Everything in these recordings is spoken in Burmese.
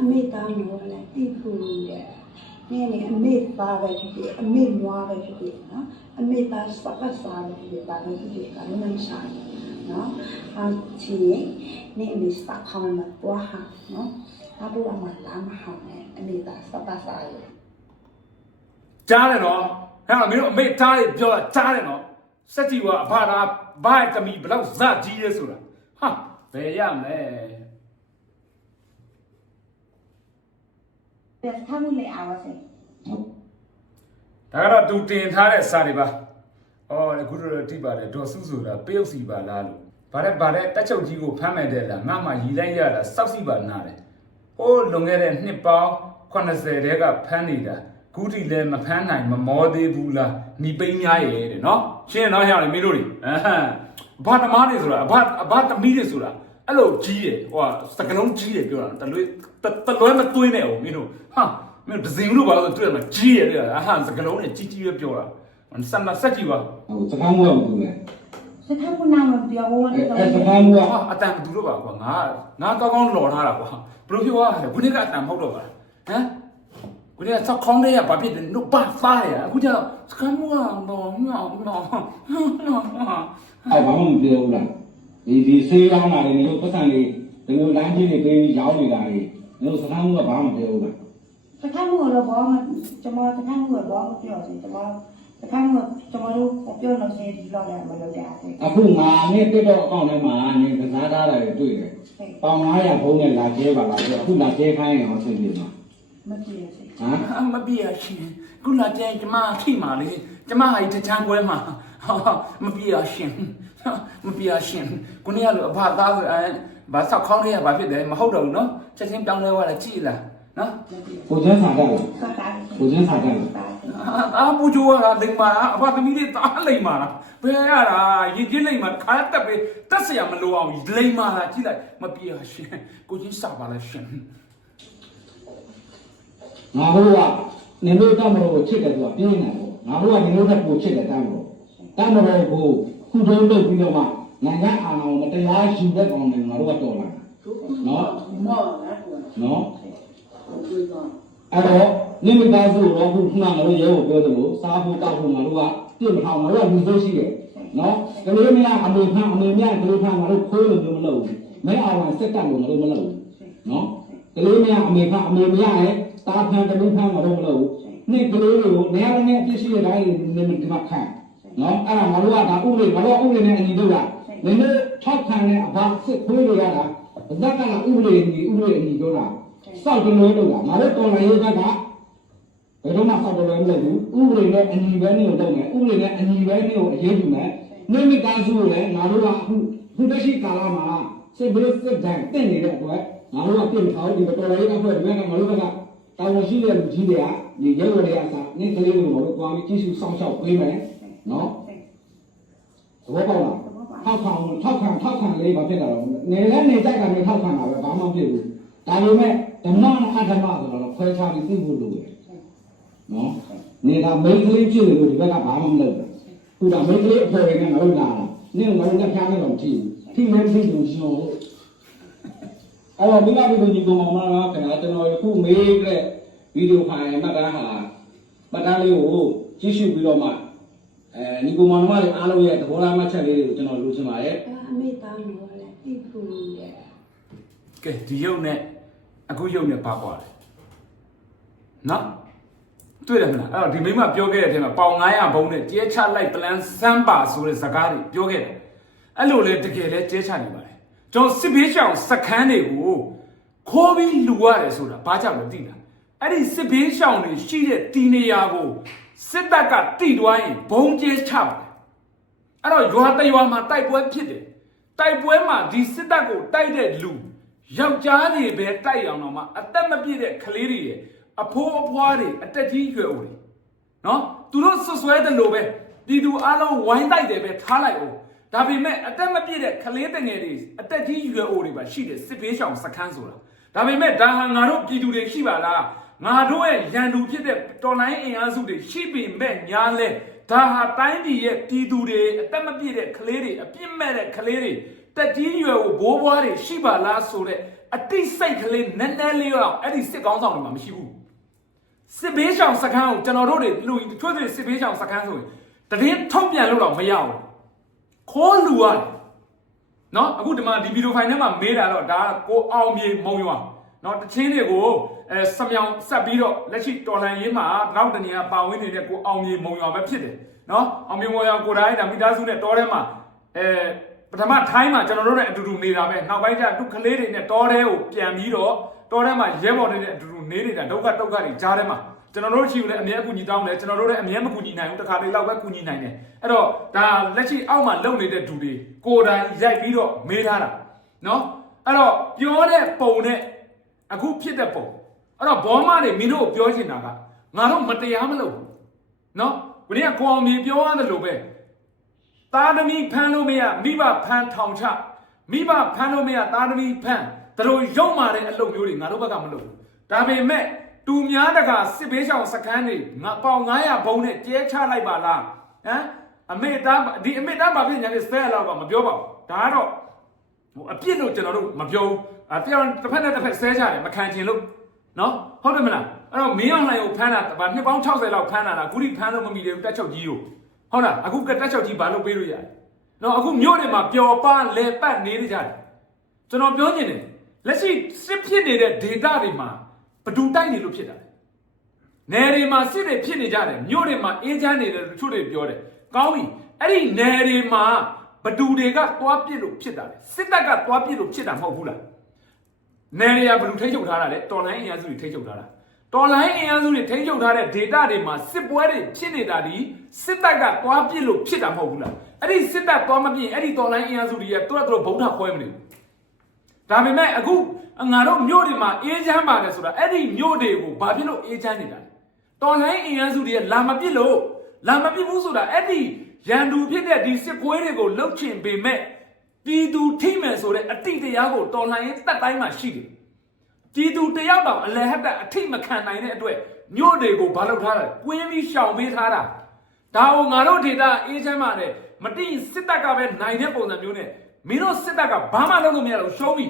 အမေသားလို့လည်းတိဖူရဲ့နင်းနေအမေသားပဲဖြစ်ဖြစ်အမေနွားပဲဖြစ်ဖြစ်နော်အမေသားစပတ်စားပဲဖြစ်ဖြစ်ဒါပဲဖြစ်ဖြစ်ကလည်းမဆိုင်နော်ဟာချီနေအမေစပတ်ခေါင်းမှာတွားဟာနော်အဘူအမလာမဟာနဲ့အမေသားစပတ်စားရဲ့ကြားတယ်နော်ဟဲ့မင်းတို့အမေသားတွေပြောတာကြားတယ်နော်စက်ကြီးကအဖသာဘာကမီဘလောက်ဇက်ကြီးလဲဆိုတာဟာဘယ်ရမလဲ Pero estamos le aguas ahí. ဒါကတော့သူတင်ထားတဲ့စာတွေပါ။အော်အခုတော့တိပါတယ်ဒေါ်စုဆိုတာပယုတ်စီပါလားလို့။ဗါတဲ့ဗါတဲ့တက်ချုပ်ကြီးကိုဖမ်းမယ်တဲ့လားငါမှရီလိုက်ရတာစောက်စီပါနားတယ်။အိုးလွန်ခဲ့တဲ့နှစ်ပေါင်း80တဲကဖမ်းနေတာဂူတီလည်းမဖမ်းနိုင်မမောသေးဘူးလား။ညီပိန်းများရဲ့တဲ့နော်။ရှင်းတော့ရအောင်မင်းတို့တွေ။အဟမ်။ဘာသမားတွေဆိုတာအဘအဘသမီးတွေဆိုတာအဲ့လိုကြီးတယ်ဟိုကစကလုံးကြီးတယ်ပြောတာတလွေ တလွဲမသွင်းနဲ့အောင်မင်းတို့ဟာမင်းတို့ဒဇင်လို့ပါလို့တွေ့ရမှာကြီးရတဲ့အဟန်စကလုံးနဲ့ကြီးကြီးပဲပြောတာစမ်းမဆက်ကြည့်ပါဟိုသခန်းကဘူးလေသခန်းကနာမပြောဘူးလေသခန်းကဟာအတန်ဘူးတော့ပါကွာငါငါကောင်းကောင်းလော်ထားတာကွာဘလို့ဖြစ်သွားလဲဘုနေ့ကအတန်မဟုတ်တော့ပါဟမ်ကိုရဆောက်ခေါင်းလေးကဘာဖြစ်လဲနှုတ်ပါသားရအခုကျတော့စကမ်းမကတော့ငေါ့ငေါ့အဲ့ဘာမှမပြောဘူးလားဒီဒီဆေးရောင်းလာတယ်ဒီလိုပတ်စံလေးဒီလိုလမ်းကြီးတွေပေးရောင်းနေတာကြီး မင်းတို့စကားမှုကဘာမှမပြောဘူးလားစကားမှုကတော့ဘာမှကျွန်မစကားမှုကဘာမှပြောစီကျွန်မစကားမှုကကျွန်မတို့ပြောလို့ရှိရင်ဒီလောက်ရမလို့တာအခုငါနဲ့တက်တော့အကောင့်ထဲမှာနေကစားထားတာတွေတွေ့တယ်ပေါင်900ဘုံနဲ့လာကျဲပါလားဆိုအခုလာကျဲခိုင်းရင်ဟောသိနေမှာမပြေစီဟမ်မပြေရှင်ခုလာကျဲကျွန်မခိမာလေကျွန်မဟာဒီချမ်းကွဲမှာမပြေရှင်မပြေရှင်ကိုနေရလို့အဖသားဆိုအဲ ဘာဆောက်ခေါင်းထဲကဘာဖြစ်တယ်မဟုတ်တော့ဘူးနော်ချက်ချင်းပြောင်းလဲသွားတယ်ကြည်လားနော်ကိုကျန်းစာကလည်းကိုကျန်းစာကလည်းအာပူဂျိုကလိမ်မာအဖသမီးတွေတားလိမ်မာလားဘယ်ရတာရင်ကျင်းလိမ်မာခါတက်ပဲတက်စရာမလိုအောင်လိမ်မာလားကြည်လိုက်မပြေရှင်ကိုချင်းစာပါလားရှင်ငါတို့ကနေလို့တမလို့ချစ်တယ်သူကပြင်းနေတယ်ငါတို့ကနေလို့တက်ကိုချစ်တယ်တမလို့တမလို့ကိုခုတုံးလုပ်ပြီးတော့မှ နိုင်ငံအာဏာကိုမတရားယူတဲ့ကောင်တွေငါတို့ကတော်လာတာနော်နော်အဲ့တော့နိမိတ်သားစုတော့ခုနကငါတို့ရဲကိုပြောသလိုစားဖို့တောက်ဖို့ငါတို့ကပြစ်မထောင်ငါတို့ကလူစိုးရှိတယ်နော်ကလေးမရအမေဖန်အမေမြကလေးဖန်ငါတို့ခိုးလို့မျိုးမလုပ်ဘူးမဲအောင်ဝင်စက်တက်လို့ငါတို့မလုပ်ဘူးနော်ကလေးမရအမေဖန်အမေမရရဲ့တာဖန်ကလေးဖန်ငါတို့မလုပ်ဘူးနှစ်ကလေးတွေကိုနေရာနဲ့အပြည့်ရှိတဲ့တိုင်းနေမှာခံနော်အဲ့ဒါငါတို့ကဒါဥပဒေငါတို့ဥပဒေနဲ့အညီတို့က နည်းနည်းထောက်ခံတဲ့အဘစစ်ခွေးတွေရတာဇက်ကကဥပဒေအညီဥပဒေအညီပြောတာစောက်တလို့လုပ်တာငါတို့တော်လိုင်းရေးဘက်ကဘယ်တော့မှစောက်တလို့မလုပ်ဘူးဥပဒေနဲ့အညီပဲနေလို့လုပ်မယ်ဥပဒေနဲ့အညီပဲနေကိုအရေးယူမယ်နိမိတ်သားစုကိုလည်းငါတို့ကအခုခုတရှိကာလမှာစစ်ဘေးစစ်ဒဏ်တင့်နေတဲ့အတွက်ငါတို့ကပြင်ထားဒီတော်လိုင်းရေးအဖွဲ့တွေကငါတို့ကတာဝန်ရှိတဲ့လူကြီးတွေကဒီရဲဝတွေအစားနေ့ကလေးတွေကိုငါတို့သွားပြီးကြည့်ရှုစောင့်ရှောက်ပေးမယ်နော်သဘောပေါက်လားထော က်ခံထောက်ခံထောက်ခံလေးမဖြစ်တာတော့နေလဲနေကြိုက်တာနဲ့ထောက်ခံတာပဲဘာမှမဖြစ်ဘူးဒါပေမဲ့ဓမ္မနဲ့အဓမ္မဆိုတော့ခွဲခြားပြီးသိဖို့လိုတယ်နော်နေတာမိန်းကလေးဖြစ်နေလို့ဒီဘက်ကဘာမှမလုပ်ဘူးခုတော့မိန်းကလေးအဖေနဲ့ငါတို့လာတာနင့်ငါတို့လက်ဖြားနဲ့တော့ကြည့်ထိမဲထိလို့ရှင်လို့အဲ့တော့မိမတို့ညီကောင်မလားခင်ဗျာကျွန်တော်အခုမေးတဲ့ဗီဒီယိုဖိုင်မှတ်တမ်းဟာမှတ်တမ်းလေးကိုကြည့်ရှုပြီးတော့မှ အဲညီကောင်မတွေအားလုံးရဲ့သဘောထားမှတ်ချက်လေးတွေကိုကျွန်တော်လိုချင်ပါတယ်အမေသားလို့လည်းတိဖူရဲ့ကဲဒီရုပ်နဲ့အခုရုပ်နဲ့ပါကွာတယ်နော်တွေ့တယ်မလားအဲ့တော့ဒီမိမပြောခဲ့တဲ့အထက်မှာပေါင်900ဘုံနဲ့ကျဲချလိုက်ပလန်စမ်းပါဆိုတဲ့စကားတွေပြောခဲ့တယ်အဲ့လိုလေတကယ်လဲကျဲချနေပါတယ်ကျွန်တော်စစ်ဘေးရှောင်စခန်းတွေကိုခိုးပြီးလူရတယ်ဆိုတာဘာကြောင့်လဲသိလားအဲ့ဒီစစ်ဘေးရှောင်တွေရှိတဲ့တီနေရာကို စစ်တပ်ကတိသွားရင်ဘုံကျဲချပါတယ်အဲ့တော့ရွာတရွာမှာတိုက်ပွဲဖြစ်တယ်တိုက်ပွဲမှာဒီစစ်တပ်ကိုတိုက်တဲ့လူယောက်ျားတွေပဲတိုက်အောင်တော့မှအသက်မပြည့်တဲ့ကလေးတွေရဲ့အဖိုးအဖွားတွေအတက်ကြီးရွယ်အိုတွေနော်သူတို့ဆွဆွဲတယ်လို့ပဲပြည်သူအလုံးဝိုင်းတိုက်တယ်ပဲထားလိုက်အောင်ဒါပေမဲ့အသက်မပြည့်တဲ့ကလေးတငယ်တွေအတက်ကြီးရွယ်အိုတွေပါရှိတယ်စစ်ဘေးရှောင်စခန်းဆိုတာဒါပေမဲ့ဒါဟာငါတို့ပြည်သူတွေရှိပါလား ငါတို့ရဲ့ရန်သူဖြစ်တဲ့တော်လိုင်းအင်အားစုတွေရှိပေမဲ့ညာလဲဒါဟာတိုင်းပြည်ရဲ့ပြည်သူတွေအသက်မပြည့်တဲ့ကလေးတွေအပြစ်မဲ့တဲ့ကလေးတွေတက်ကြီးရွယ်ကိုဘိုးဘွားတွေရှိပါလားဆိုတဲ့အတိစိတ်ကလေးနည်းနည်းလေးတော့အဲ့ဒီစစ်ကောင်းဆောင်တွေမှာမရှိဘူးစစ်ဘေးရှောင်စခန်းကိုကျွန်တော်တို့တွေလူတချို့တွေစစ်ဘေးရှောင်စခန်းဆိုရင်တရင်ထုတ်ပြန်လို့တော့မရဘူးခိုးလူရတယ်နော်အခုဒီမှာဒီဗီဒီယိုဖိုင်ထဲမှာမေးတာတော့ဒါကကိုအောင်မြေမုံရွာ နော်တချင်းတွေကိုအဲစမြောင်ဆက်ပြီးတော့လက်ရှိတော်လှန်ရေးမှာတော့တနေရာပါဝင်နေတဲ့ကိုအောင်မြေမုံရွာပဲဖြစ်တယ်နော်အောင်မြေမုံရွာကိုတိုင်းဒါမိသားစုနဲ့တောထဲမှာအဲပထမထိုင်းမှာကျွန်တော်တို့နဲ့အတူတူနေတာပဲနောက်ပိုင်းကျသူကလေးတွေနဲ့တောထဲကိုပြန်ပြီးတော့တောထဲမှာရဲဘော်တွေနဲ့အတူတူနေနေတာဒုက္ခဒုက္ခတွေကြားထဲမှာကျွန်တော်တို့ရှိကိုလည်းအမြဲအကူညီတောင်းတယ်ကျွန်တော်တို့လည်းအမြဲမကူညီနိုင်ဘူးတစ်ခါတလေတော့ပဲကူညီနိုင်တယ်အဲ့တော့ဒါလက်ရှိအောက်မှာလုံနေတဲ့ဒူတွေကိုယ်တိုင်ရိုက်ပြီးတော့မေးထားတာနော်အဲ့တော့ပြောတဲ့ပုံနဲ့ အခုဖြစ်တဲ့ပုံအဲ့တော့ဘောမတွေမင်းတို့ကိုပြောချင်တာကငါတို့မတရားမလုပ်ဘူးနော်ဘယ်နည်းကကိုအောင်မြေပြောရတယ်လို့ပဲသားသမီးဖမ်းလို့မရမိဘဖမ်းထောင်ချမိဘဖမ်းလို့မရသားသမီးဖမ်းဒါလိုရုံမာတဲ့အလုပ်မျိုးတွေငါတို့ဘက်ကမလုပ်ဘူးဒါပေမဲ့တူများတကစစ်ဘေးရှောင်စခန်းတွေငါပေါင်900ဘုံနဲ့ကျဲချလိုက်ပါလားဟမ်အမေသားဒီအမေသားဘာဖြစ်ညာလဲဆဲလောက်ကမပြောပါဘူးဒါကတော့ဟိုအပြစ်လို့ကျွန်တော်တို့မပြောဘူး အပြောင်းတစ်ဖက်နဲ့တစ်ဖက်ဆဲကြတယ်မခံချင်လို့နော်ဟုတ်တယ်မလားအဲ့တော့မင်းအောင်လှိုင်ကိုဖမ်းတာဗာနှစ်ပေါင်း60လောက်ဖမ်းတာလားအခုထိဖမ်းလို့မမီသေးဘူးတက်ချုပ်ကြီးကိုဟုတ်လားအခုကတက်ချောက်ကြီးဘာလို့ပေးလို့ရလဲနော်အခုမြို့တွေမှာပျော်ပါလဲပတ်နေကြတယ်ကျွန်တော်ပြောချင်တယ်လက်ရှိစစ်ဖြစ်နေတဲ့ဒေတာတွေမှာဘဒူတိုက်နေလို့ဖြစ်တာနယ်တွေမှာစစ်တွေဖြစ်နေကြတယ်မြို့တွေမှာအေးချမ်းနေတယ်တချို့တွေပြောတယ်ကောင်းပြီအဲ့ဒီနယ်တွေမှာဘဒူတွေကသွားပြစ်လို့ဖြစ်တာလေစစ်တပ်ကသွားပြစ်လို့ဖြစ်တာမဟုတ်ဘူးလား နယ်တွေကဘဒူထိချုပ်ထားတာလေတော်လိုင်းအင်အားစုတွေထိချုပ်ထားတာတော်လိုင်းအင်အားစုတွေထိန်းချုပ်ထားတဲ့ data တွေမှာစစ်ပွဲတွေဖြစ်နေတာဒီစစ်တပ်ကသွားပြစ်လို့ဖြစ်တာမဟုတ်ဘူးလားအဲ့ဒီစစ်တပ်သွားမပြစ်ရင်အဲ့ဒီတော်လိုင်းအင်အားစုတွေကသူတို့တို့ဘုံထခွဲမနေဘူးဒါပေမဲ့အခုငါတို့မြို့တွေမှာအေးချမ်းပါတယ်ဆိုတာအဲ့ဒီမြို့တွေကိုဘာဖြစ်လို့အေးချမ်းနေတာလဲတော်လိုင်းအင်အားစုတွေကလာမပြစ်လို့လာမပြစ်ဘူးဆိုတာအဲ့ဒီရန်သူဖြစ်တဲ့ဒီစစ်ပွဲတွေကိုလှုပ်ချင်ပေမဲ့ ပြည်သူထိမယ်ဆိုတဲ့အတိတ်တရားကိုတော်လိုင်းရဲ့တက်တိုင်းမှာရှိတယ်ပြည်သူတယောက်တောင်အလဟတ်ကအထိမခံနိုင်တဲ့အတွက်ညို့တွေကိုဘာလုပ်ထားတာလဲကွင်းပြီးရှောင်ပေးထားတာဒါကိုငါတို့ဒေတာအေးချမ်းပါနဲ့မတိစစ်တပ်ကပဲနိုင်တဲ့ပုံစံမျိုးနဲ့မင်းတို့စစ်တပ်ကဘာမှလုပ်လို့မရတော့ရှုံးပြီ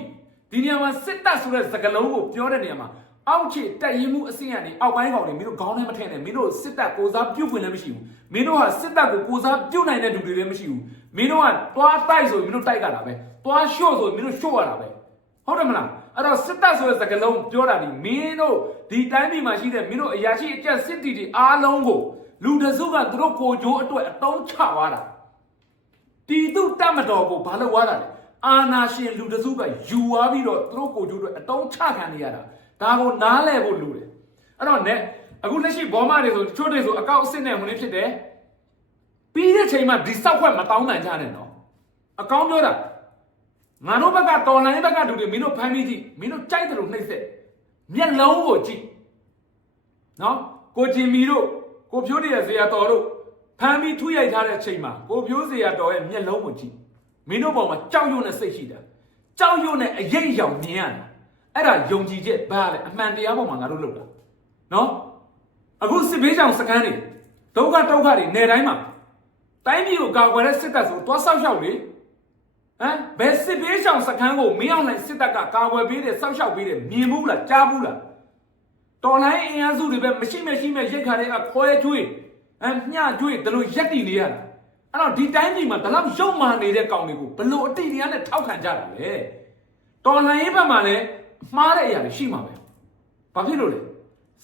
ဒီနေရာမှာစစ်တပ်ဆိုတဲ့စကားလုံးကိုပြောတဲ့နေရာမှာ အောက်ခြေတက်ရင်မှုအဆင့်ကနေအောက်ပိုင်းကောင်တွေမင်းတို့ခေါင်းထဲမထည့်နဲ့မင်းတို့စစ်တပ်ကိုစားပြုတ်ခွင့်လည်းမရှိဘူးမင်းတို့ကစစ်တပ်ကိုကိုစားပြုတ်နိုင်တဲ့လူတွေလည်းမရှိဘူးမင်းတို့ကတွားတိုက်ဆိုရင်မင်းတို့တိုက်ကြတာပဲတွားလျှော့ဆိုရင်မင်းတို့လျှော့ရတာပဲဟုတ်တယ်မလားအဲ့တော့စစ်တပ်ဆိုတဲ့စကားလုံးပြောတာဒီမင်းတို့ဒီတိုင်းပြည်မှာရှိတဲ့မင်းတို့အရာရှိအကျက်စစ်တီတွေအားလုံးကိုလူတစုကသူတို့ကိုကြိုးအတွက်အတုံးချသွားတာတီတုတတ်မတော်ကိုဘာလို့ဝါတာလဲအာနာရှင်လူတစုကယူသွားပြီးတော့သူတို့ကိုကြိုးအတွက်အတုံးချခံနေရတာ ဒါကိုနားလဲဖို့လူတယ်အဲ့တော့ ਨੇ အခုလက်ရှိဘောမတွေဆိုတချို့တွေဆိုအကောက်အစ်စ်နဲ့ဝင်နေဖြစ်တယ်ပြီးတဲ့ချိန်မှာဒီစောက်ခွက်မတောင်းနိုင်ကြနဲ့နော်အကောင်းပြောတာငါတို့ဘက်ကတော်လိုင်းဘက်ကလူတွေမင်းတို့ဖမ်းပြီးကြည့်မင်းတို့ကြိုက်တယ်လို့နှိမ့်ဆက်မျက်လုံးကိုကြည့်နော်ကိုဂျင်မီတို့ကိုဖြိုးတရဇေယျတော်တို့ဖမ်းပြီးထုရိုက်ထားတဲ့အချိန်မှာကိုဖြိုးဇေယျတော်ရဲ့မျက်လုံးကိုကြည့်မင်းတို့ပေါ်မှာကြောက်ရွံ့တဲ့စိတ်ရှိတာကြောက်ရွံ့တဲ့အရေးအယောင်မြင်ရတာ အဲ့ဒါယုံကြည်ချက်ဘာလဲအမှန်တရားပေါ်မှာငါတို့လုပ်တာနော်အခုစစ်ဘေးကြောင်စကန်းတွေဒုက္ခဒုက္ခတွေနေတိုင်းမှာတိုင်းပြည်ကိုကာကွယ်တဲ့စစ်တပ်ဆိုသွားဆောက်ရှောက်လေဟမ်ဘယ်စစ်ပေးဆောင်စခန်းကိုမင်းအောင်လှိုင်စစ်တပ်ကကာဝယ်ပေးတယ်စောက်ရှောက်ပေးတယ်မြင်ဘူးလားကြားဘူးလားတော်လိုင်းအင်အားစုတွေပဲမရှိမရှိမဲ့ရိတ်ခါတွေကခွဲကျွေးအမ်မျှကျွေးဒါလိုရက်တည်နေရတာအဲ့တော့ဒီတိုင်းပြည်မှာဒါလောက်ရုံမာနေတဲ့ကောင်တွေကိုဘလို့အတိတ်တရားနဲ့ထောက်ခံကြတာလဲတော်လိုင်းရေးဘက်မှာလည်း မှားတဲ့အရာတွေရှိမှာပဲဘာဖြစ်လို့လဲ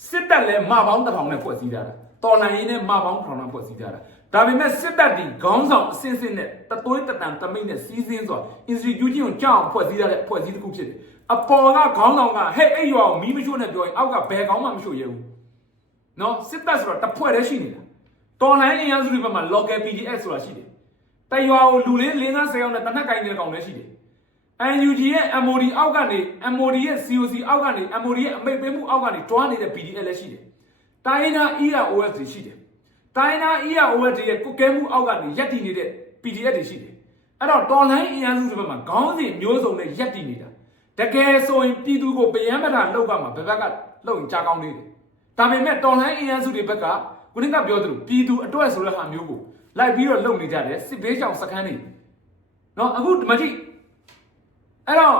စစ်တပ်လည်းမပေါင်းတစ်ထောင်နဲ့ဖွဲ့စည်းထားတာတော်လိုင်းရေးနဲ့မပေါင်းတစ်ထောင်နဲ့ဖွဲ့စည်းထားတာဒါပေမဲ့စစ်တပ်ဒီခေါင်းဆောင်အစင်းစင်းနဲ့တသွေးတတန်တမိတ်နဲ့စီးစင်းစွာ institution ကိုကြောက်အောင်ဖွဲ့စည်းထားတဲ့ဖွဲ့စည်းတစ်ခုဖြစ်တယ်အပေါ်ကခေါင်းဆောင်ကဟဲ့အဲ့ရွာကိုမီးမရှို့နဲ့ပြောရင်အောက်ကဘယ်ကောင်းမှမရှို့ရဘူးနော်စစ်တပ်ဆိုတော့တစ်ဖွဲ့တည်းရှိနေတာတော်လိုင်းအင်အားစုတွေဘက်မှာ local PDF ဆိုတာရှိတယ်တရွာကိုလူလေး၄50ယောက်နဲ့တနက်ကိုင်းနေတဲ့ကောင်လည်းရှိတယ် NUG ရဲ့ MOD အောက်ကနေ MOD ရဲ့ COC အောက်ကနေ MOD ရဲ့အမိတ်ပေးမှုအောက်ကနေတွားနေတဲ့ PDF လည်းရှိတယ်။တိုင်းနာ EROS တွေရှိတယ်။တိုင်းနာ EROS တွေရဲ့ကုတ်ကဲမှုအောက်ကနေရက်တည်နေတဲ့ PDF တွေရှိတယ်။အဲ့တော့တော်လိုင်းအင်အားစုတွေဘက်မှာခေါင်းစဉ်မျိုးစုံနဲ့ရက်တည်နေတာ။တကယ်ဆိုရင်ပြည်သူကိုပယံမတာလှုပ်ကမှာဘယ်ဘက်ကလှုပ်ရင်ကြာကောင်းနေတယ်။ဒါပေမဲ့တော်လိုင်းအင်အားစုတွေဘက်ကခုနကပြောသလိုပြည်သူအတွက်ဆိုတဲ့ဟာမျိုးကိုလိုက်ပြီးတော့လှုပ်နေကြတယ်စစ်ဘေးကြောင်စခန်းတွေ။နော်အခုဒီမှာကြည့် အဲ့တော့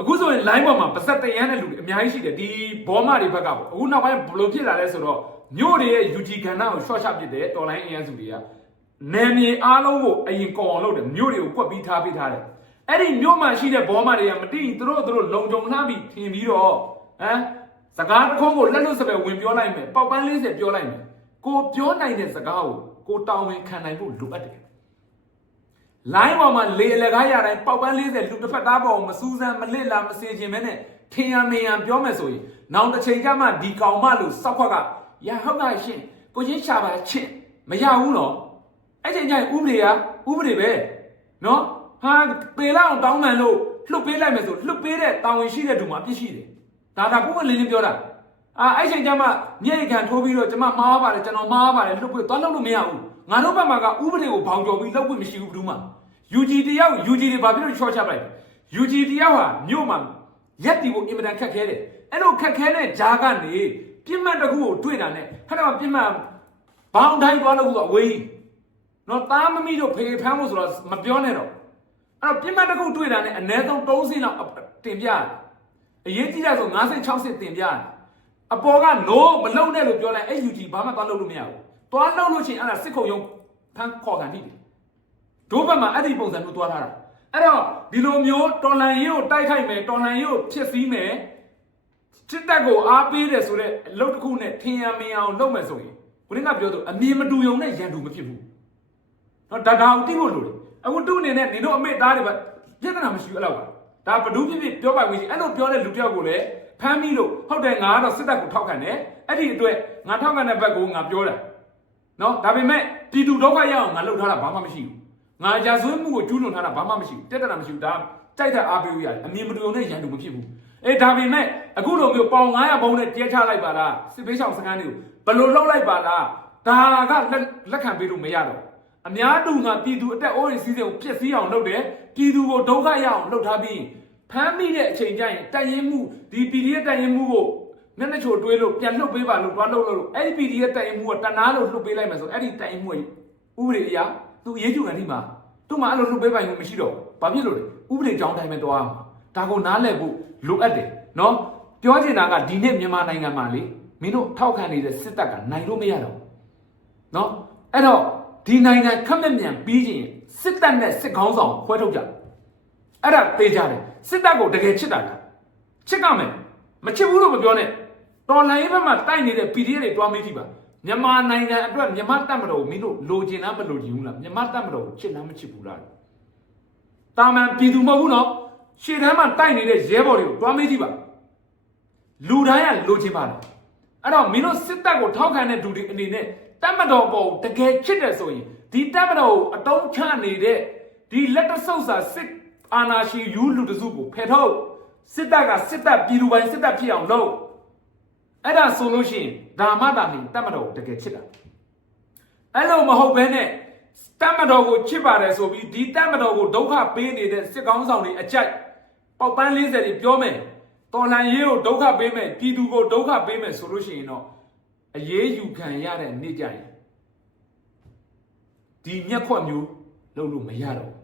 အခုဆိုရင် line ပေါ်မှာပါဆက်တရမ်းတဲ့လူတွေအများကြီးရှိတယ်ဒီဘောမတွေဘက်ကပေါ့အခုနောက်ပိုင်းဘယ်လိုဖြစ်လာလဲဆိုတော့မြို့တွေရဲ့ UG ကဏ္ဍကို short ချပစ်တယ်တော်လိုင်းအင်အားစုတွေကနယ်မြေအားလုံးကိုအရင်ကောင်အောင်လုပ်တယ်မြို့တွေကိုကွက်ပြီးထားပေးထားတယ်အဲ့ဒီမြို့မှာရှိတဲ့ဘောမတွေကမတိသူတို့သူတို့လုံကြုံလှမ်းပြီးထင်ပြီးတော့ဟမ်စကားတစ်ခုံးကိုလက်လွတ်စပယ်ဝင်ပြောလိုက်မယ်ပေါက်ပန်း40ပြောလိုက်မယ်ကိုပြောနိုင်တဲ့စကားကိုကိုတောင်းဝင်ခံနိုင်ဖို့လိုအပ်တယ် လိုင်းပေါ်မှာလေအလကားရတိုင်းပေါက်ပန်း40လူတစ်ဖက်သားပေါ်မစူးစမ်းမလစ်လာမစေခြင်းပဲနဲ့ထင်ရမင်ရပြောမယ်ဆိုရင်နောင်တစ်ချိန်ကျမှဒီကောင်မလို့စောက်ခွက်ကရဟုတ်ကရှင်ကိုချင်းရှာပါချင်းမရဘူးနော်အဲ့ချိန်ကျရင်ဥပဒေကဥပဒေပဲနော်ဟာပေလောက်အောင်တောင်းမှန်လို့လှုပ်ပေးလိုက်မယ်ဆိုလှုပ်ပေးတဲ့တာဝန်ရှိတဲ့သူမှာအပြစ်ရှိတယ်ဒါဒါပုံမှန်လင်းလင်းပြောတာ အာအဲ့ချိန်ကျမှမြေခံထိုးပြီးတော့ကျွန်မမှားပါတယ်ကျွန်တော်မှားပါတယ်လှုပ်ပြီးသွားလှုပ်လို့မရဘူးငါတို့ဘက်မှာကဥပဒေကိုဘောင်ကျော်ပြီးလှုပ်ဖို့မရှိဘူးဘူးမှ UG တယောက် UG တွေဘာဖြစ်လို့ short ချပလိုက်လဲ UG တယောက်ဟာမြို့မှာရက်တီကိုအင်မတန်ခက်ခဲတယ်အဲ့လိုခက်ခဲတဲ့ဂျာကနေပြစ်မှတ်တစ်ခုကိုတွေ့တာနဲ့ခက်တော့ပြစ်မှတ်ဘောင်းတိုင်းသွားလို့ဆိုတော့အဝေးနော်သားမမီတို့ဖေဖမ်းဖို့ဆိုတော့မပြောနဲ့တော့အဲ့တော့ပြစ်မှတ်တစ်ခုတွေ့တာနဲ့အ ਨੇ ဆုံး3ဆင်းလောက်တင်ပြတယ်အရေးကြီးတာဆို50 60တင်ပြတယ် အပေါ်က no မလုံနဲ့လို့ပြောလိုက်အဲ့ UG ဘာမှသွားလုပ်လို့မရဘူးသွားလုပ်လို့ချင်းအဲ့ဒါစစ်ခုံရုံးဖမ်းခေါ်ကန်ထိတယ်ဒိုးဘက်မှာအဲ့ဒီပုံစံမျိုးသွားထားတာအဲ့တော့ဒီလိုမျိုးတော်လန်ရေးကိုတိုက်ခိုက်မယ်တော်လန်ရေးကိုဖြစ်စည်းမယ်စစ်တပ်ကိုအားပေးတယ်ဆိုတော့အလုပ်တစ်ခုနဲ့ထင်ရမင်အောင်လုပ်မယ်ဆိုရင်ဘုရင်ကပြောသူအမြင်မတူယုံနဲ့ရန်တူမဖြစ်ဘူးနော်ဒါဒါကိုတိဖို့လိုတယ်အခုသူ့အနေနဲ့နေတို့အမေသားတွေပဲပြဿနာမရှိဘူးအဲ့လောက်ကဒါဘဒူးဖြစ်ဖြစ်ပြောပိုင်ဝင်ရှိအဲ့လိုပြောတဲ့လူတစ်ယောက်ကိုလည်း ဖမ်းပြီးလို့ဟုတ်တယ်ငါကတော့စစ်တပ်ကိုထောက်ခံတယ်အဲ့ဒီအတွက်ငါထောက်ခံတဲ့ဘက်ကိုငါပြောတယ်နော်ဒါပေမဲ့ပြည်သူဒုက္ခရအောင်ငါလှုပ်ထားတာဘာမှမရှိဘူးငါကြာဆွေးမှုကိုကျူးလွန်ထားတာဘာမှမရှိဘူးတက်တက်တာမရှိဘူးဒါတိုက်တဲ့အားပေးလို့ရတယ်အမြင်မတူုံနဲ့ရန်တူမဖြစ်ဘူးအေးဒါပေမဲ့အခုလိုမျိုးပေါင်900ဘုံနဲ့တဲချလိုက်ပါလားစစ်ပေးဆောင်စကန်တွေကိုဘယ်လိုလုပ်လိုက်ပါလားဒါကလက်လက်ခံပေးလို့မရတော့အများတူငါပြည်သူအတက်အိုးရစီးစိမ်ကိုပြစ်စည်းအောင်လုပ်တယ်ပြည်သူကိုဒုက္ခရအောင်လုပ်ထားပြီး ဖမ်းမိတဲ့အချိန်ကျရင်တိုင်ရင်မှုဒီ PDF တိုင်ရင်မှုကိုမျက်နှာချိုတွေးလို့ပြန်လှုပ်ပေးပါလို့တွားလှုပ်လို့အဲ့ဒီ PDF တိုင်ရင်မှုကတနာလို့လှုပ်ပေးလိုက်မယ်ဆိုအဲ့ဒီတိုင်ရင်မှုကဥပဒေအရာသူအရေးယူခံဒီမှာသူ့မှာအဲ့လိုလှုပ်ပေးပိုင်မှုမရှိတော့ဘူးဘာဖြစ်လို့လဲဥပဒေကြောင်းတိုင်းပဲတွားမှာဒါကိုနားလည်ဖို့လိုအပ်တယ်နော်ပြောချင်တာကဒီနေ့မြန်မာနိုင်ငံမှာလေမင်းတို့ထောက်ခံနေတဲ့စစ်တပ်ကနိုင်လို့မရတော့ဘူးနော်အဲ့တော့ဒီနိုင်ငံခက်မဲ့မြန်ပြီးချင်းစစ်တပ်နဲ့စစ်ကောင်းဆောင်ခွဲထုတ်ကြအဲ့ဒါသိကြတယ် စစ်တပ်ကိုတကယ်ချစ်တာလားချစ်ကမယ်မချစ်ဘူးလို့မပြောနဲ့တော်လိုင်းဘက်မှာတိုက်နေတဲ့ PDF တွေတွားမေးကြည့်ပါမြန်မာနိုင်ငံအတွက်မြန်မာတပ်မတော်ကိုမင်းတို့လိုချင်လားမလိုချင်ဘူးလားမြန်မာတပ်မတော်ကိုချစ်လားမချစ်ဘူးလားတာမန်ပြည်သူမဟုတ်ဘူးနော်ရှေ့တန်းမှာတိုက်နေတဲ့ရဲဘော်တွေကိုတွားမေးကြည့်ပါလူတိုင်းကလိုချင်ပါတယ်အဲ့တော့မင်းတို့စစ်တပ်ကိုထောက်ခံတဲ့လူတွေအနေနဲ့တပ်မတော်ပေါ်တကယ်ချစ်တယ်ဆိုရင်ဒီတပ်မတော်ကိုအတုံးချနေတဲ့ဒီလက်တဆုပ်စာစစ် အာဏာရှင်ယူလူတစုကိုဖယ်ထုတ်စစ်တပ်ကစစ်တပ်ပြည်သူပိုင်းစစ်တပ်ဖြစ်အောင်လုပ်အဲ့ဒါဆိုလို့ရှိရင်ဒါမှသာနေတပ်မတော်ကိုတကယ်ချစ်တာအဲ့လိုမဟုတ်ဘဲနဲ့တတ်မတော်ကိုချစ်ပါတယ်ဆိုပြီးဒီတတ်မတော်ကိုဒုက္ခပေးနေတဲ့စစ်ကောင်းဆောင်တွေအကြိုက်ပေါက်ပန်း40တွေပြောမယ်တော်လန်ရေးကိုဒုက္ခပေးမယ်ပြည်သူကိုဒုက္ခပေးမယ်ဆိုလို့ရှိရင်တော့အရေးယူခံရတဲ့နေ့ကြရင်ဒီမျက်ခွက်မျိုးလုပ်လို့မရတော့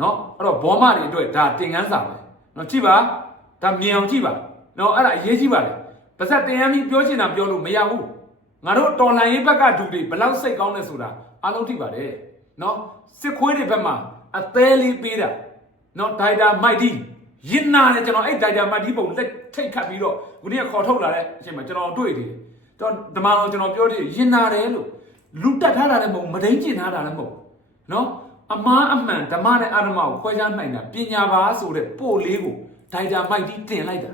နော်အဲ့တော့ဘောမတွေအတွက်ဒါတင်ကန်းစာပဲနော်ကြည့်ပါဒါမြင်အောင်ကြည့်ပါနော်အဲ့ဒါအရေးကြီးပါလေပါဇက်တင်ရမ်းပြီးပြောချင်တာပြောလို့မရဘူးငါတို့တော်လှန်ရေးဘက်ကဒူတွေဘလောက်စိတ်ကောင်းလဲဆိုတာအားလုံးသိပါတယ်နော်စစ်ခွေးတွေဘက်မှာအသေးလေးပေးတာနော်ဒိုက်တာမိုက်ဒီရင်နာတယ်ကျွန်တော်အဲ့ဒိုက်တာမိုက်ဒီပုံလက်ထိတ်ခတ်ပြီးတော့ခုနေ့ခေါ်ထုတ်လာတဲ့အချိန်မှာကျွန်တော်တွေ့တယ်ကျွန်တော်ဓမ္မတော်ကျွန်တော်ပြောတယ်ရင်နာတယ်လို့လူတက်ထားတာလည်းမဟုတ်မဒိန်ကျင်ထားတာလည်းမဟုတ်နော် အမားအမှန်ဓမ္မနဲ့အာရမကိုခွဲခြားနိုင်တာပညာပါဆိုတဲ့ပို့လေးကိုဒိုက်တာမိုက်ဒီတင်လိုက်တာ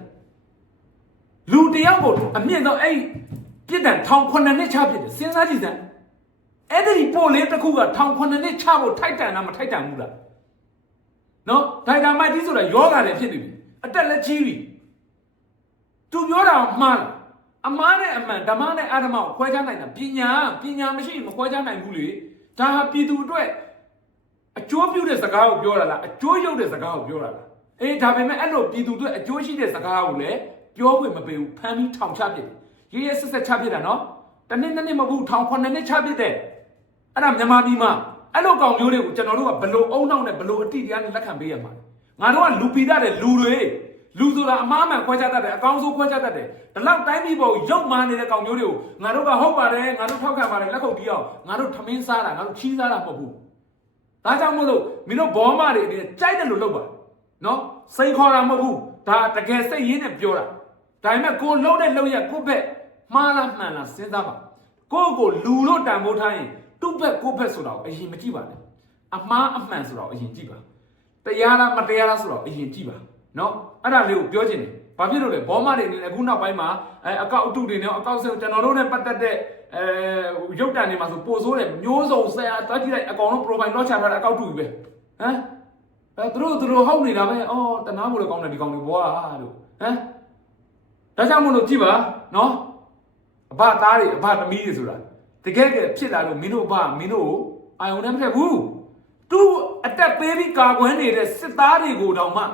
လူတယောက်ကိုအမြင့်တော့အဲ့ပြစ်ဒဏ်ထောင်ခုနှစ်နှစ်ချပြစ်တယ်စဉ်းစားကြည့်စမ်းအဲ့ဒီပို့လေးတစ်ခုကထောင်ခုနှစ်နှစ်ချဖို့ထိုက်တန်တာမထိုက်တန်ဘူးလားနော်ဒိုင်တာမိုက်ကြီးဆိုတာယောဂလည်းဖြစ်နေပြီအတက်လည်းကြီးပြီသူပြောတာမှားလားအမားနဲ့အမှန်ဓမ္မနဲ့အာဓမ္မကိုခွဲခြားနိုင်တာပညာပညာမရှိရင်မခွဲခြားနိုင်ဘူးလေဒါဟာပြည်သူအတွက် အကျိုးပြုတဲ့စကားကိုပြောတာလားအကျိုးရုပ်တဲ့စကားကိုပြောတာလားအေးဒါပေမဲ့အဲ့လိုပြည်သူအတွက်အကျိုးရှိတဲ့စကားကိုလည်းပြောခွင့်မပေးဘူးဖမ်းပြီးထောင်ချပစ်တယ်ရေးရဲဆက်ဆက်ချပစ်တာနော်တနည်းနည်းမဟုတ်ဘူးထောင်ခုနှစ်နှစ်ချပစ်တယ်အဲ့ဒါမြန်မာပြည်မှာအဲ့လိုကောင်မျိုးတွေကိုကျွန်တော်တို့ကဘလို့အုံနောက်နဲ့ဘလို့အတိတရားနဲ့လက်ခံပေးရမှာလဲငါတို့ကလူပိသားတဲ့လူတွေလူဆိုတာအမားမှန်ခွဲခြားတတ်တယ်အကောင်းဆုံးခွဲခြားတတ်တယ်ဒီလောက်တိုင်းပြည်ပေါ်ရုပ်မာနေတဲ့ကောင်မျိုးတွေကိုငါတို့ကဟုတ်ပါတယ်ငါတို့ထောက်ခံပါတယ်လက်ခုပ်တီးအောင်ငါတို့ထမင်းစားတာငါတို့ချီးစားတာမဟုတ်ဘူး ဒါကြောင့်မို့လို့မင်းတို့ဘောမတွေအနေနဲ့ကြိုက်တယ်လို့လုပ်ပါနော်စိန်ခေါ်တာမဟုတ်ဘူးဒါတကယ်စိတ်ရင်းနဲ့ပြောတာဒါပေမဲ့ကိုလုံးတဲ့လုံးရကိုဘက်မှားလားမှန်လားစဉ်းစားပါကိုကိုလူလို့တန်ဖိုးထားရင်သူ့ဘက်ကိုဘက်ဆိုတာကိုအရင်မကြည့်ပါနဲ့အမှားအမှန်ဆိုတာကိုအရင်ကြည့်ပါတရားလားမတရားလားဆိုတာကိုအရင်ကြည့်ပါနော်အဲ့ဒါလေးကိုပြောချင်တယ်ဘာဖြစ်လို့လဲဘောမတွေအနေနဲ့အခုနောက်ပိုင်းမှာအဲအကောက်အတုတွေနဲ့အကောက်ဆင်ကျွန်တော်တို့နဲ့ပတ်သက်တဲ့ အဲရုပ်တံတွေမှာဆိုပို့ဆိုးတယ်မျိုးစုံဆရာသွားကြည့်လိုက်အကောင်လုံး profile လောက်ချထားတာအကောက်တူပြီပဲဟမ်အဲသူတို့သူတို့ဟုတ်နေတာပဲအော်တနာဖို့လည်းကောင်းတယ်ဒီကောင်တွေဘွားလို့ဟမ်ဒါကြောင့်မို့လို့ကြည့်ပါနော်အဘသားတွေအဘသမီးတွေဆိုတာတကယ်ကဖြစ်လာလို့မင်းတို့အဘမင်းတို့ကိုအာယုံနဲ့မထက်ဘူးသူအတက်ပေးပြီးကာကွယ်နေတဲ့စစ်သားတွေကိုတောင်မှ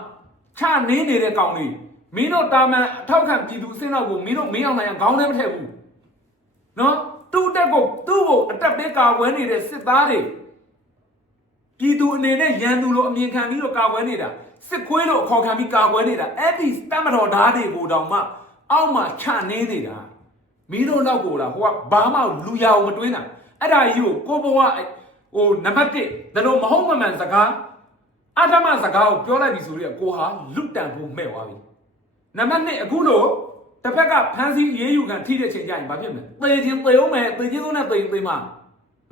ချနင်းနေတဲ့ကောင်တွေမင်းတို့တာမန်အထောက်ခံပြည်သူအစင်းတော့ကိုမင်းတို့မင်းအောင်နိုင်အောင်ခေါင်းနဲ့မထက်ဘူး နော်သူ့တက်ကိုသူ့ကိုအတက်ပေးကာကွယ်နေတဲ့စစ်သားတွေပြည်သူအနေနဲ့ရန်သူလိုအမြင်ခံပြီးတော့ကာကွယ်နေတာစစ်ခွေးလိုအခေါ်ခံပြီးကာကွယ်နေတာအဲ့ဒီတတ်မတော်ဓာတ်တွေကိုတောင်မှအောက်မှာချနေနေတာမင်းတို့နောက်ကိုလာဟိုကဘာမှလူရအောင်မတွင်းတာအဲ့ဒါကြီးကိုကိုဘဝဟိုနံပါတ်1ဒါလို့မဟုတ်မမှန်စကားအဓမ္မစကားကိုပြောလိုက်ပြီဆိုတော့ကိုဟာလူတန်ဖို့မဲ့သွားပြီနံပါတ်2အခုလို့ တစ်ဖက်ကဖမ်းဆီးရေးယူခံထိတဲ့ချိန်ကျရင်ဘာဖြစ်မလဲသေခြင်းသေအောင်မယ်သေခြင်းသုံးနဲ့သေသေမှာ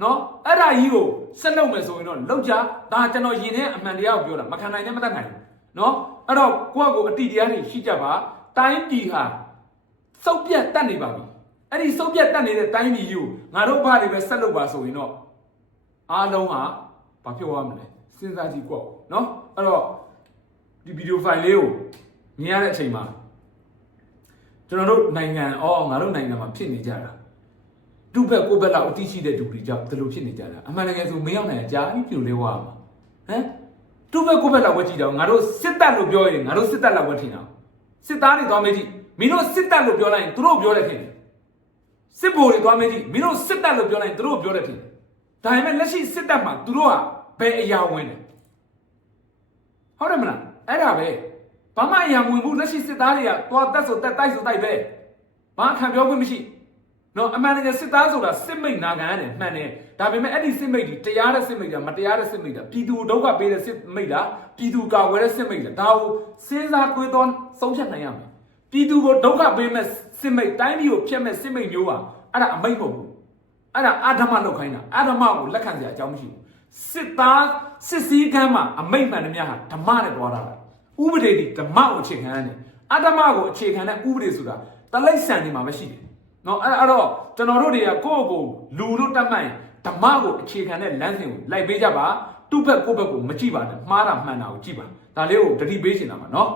နော်အဲ့ဒါကြီးကိုဆက်လုပ်မယ်ဆိုရင်တော့လောက်ကြဒါကျွန်တော်ယင်ထဲအမှန်တရားကိုပြောတာမခံနိုင်နဲ့မတတ်နိုင်ဘူးနော်အဲ့တော့ကိုယ့်ကိုယ်အတိတရားတွေရှိကြပါတိုင်းပြည်ဟာစုပ်ပြတ်တတ်နေပါပြီအဲ့ဒီစုပ်ပြတ်တတ်နေတဲ့တိုင်းပြည်ကြီးကိုငါတို့ဘာတွေပဲဆက်လုပ်ပါဆိုရင်တော့အားလုံးဟာဘာဖြစ်သွားမလဲစဉ်းစားကြည့်ပေါ့နော်အဲ့တော့ဒီဗီဒီယိုဖိုင်လေးကိုမြင်ရတဲ့အချိန်မှာ ကျွန်တော်တို့နိုင်ငံအော်ငါတို့နိုင်ငံမှာဖြစ်နေကြတာသူ့ဘက်ကိုယ့်ဘက်လောက်အသိရှိတဲ့သူတွေကြောင့်ဒီလိုဖြစ်နေကြတာအမှန်တကယ်ဆိုမင်းရောက်နိုင်အကြာကြီးပြိုလဲဝါမှာဟမ်သူ့ဘက်ကိုယ့်ဘက်လောက်ပဲကြည့်တော့ငါတို့စစ်တပ်လို့ပြောရင်ငါတို့စစ်တပ်လောက်ပဲထင်တာစစ်သားတွေသွားမေးကြည့်မင်းတို့စစ်တပ်လို့ပြောလိုက်ရင်သူတို့ပြောတယ်ထင်တယ်စစ်ဗိုလ်တွေသွားမေးကြည့်မင်းတို့စစ်တပ်လို့ပြောလိုက်ရင်သူတို့ပြောတယ်ထင်တယ်ဒါပေမဲ့လက်ရှိစစ်တပ်မှာသူတို့ကဘယ်အရာဝင်လဲဟုတ်တယ်မလားအဲ့ဒါပဲ ဘာမှအရာဝင်ဘူးလက်ရှိစစ်သားတွေကသွားတက်ဆိုတက်တိုက်ဆိုတိုက်ပဲဘာခံပြောခွင့်မရှိနော်အမှန်တကယ်စစ်သားဆိုတာစစ်မိတ်နာခံရတယ်မှန်တယ်ဒါပေမဲ့အဲ့ဒီစစ်မိတ်ဒီတရားတဲ့စစ်မိတ်တာမတရားတဲ့စစ်မိတ်တာပြည်သူဒုက္ခပေးတဲ့စစ်မိတ်တာပြည်သူကာကွယ်တဲ့စစ်မိတ်တာဒါကိုစဉ်းစားတွေးတော့ဆုံးဖြတ်နိုင်ရမယ်ပြည်သူကိုဒုက္ခပေးမဲ့စစ်မိတ်တိုင်းပြည်ကိုဖျက်မဲ့စစ်မိတ်မျိုးပါအဲ့ဒါအမိတ်မဟုတ်ဘူးအဲ့ဒါအာဓမ္မလောက်ခိုင်းတာအာဓမ္မကိုလက်ခံစရာအကြောင်းမရှိဘူးစစ်သားစစ်စည်းကမ်းမှာအမိတ်မှန်သမျှဟာဓမ္မနဲ့တွားတာပဲ ဥပဒေဒီဓမ္မကိုအခြေခံရတယ်အာဓမ္မကိုအခြေခံတဲ့ဥပဒေဆိုတာတလိ္ဆန်နေမှာမရှိတယ်နော်အဲ့အဲ့တော့ကျွန်တော်တို့တွေကကိုယ့်ကိုယ်လူလို့တတ်မှတ်ရင်ဓမ္မကိုအခြေခံတဲ့လမ်းစဉ်ကိုလိုက်ပေးကြပါသူ့ဘက်ကိုယ့်ဘက်ကိုမကြည့်ပါနဲ့မှားတာမှန်တာကိုကြည့်ပါဒါလေးကိုတတိပေးချင်တာပါနော်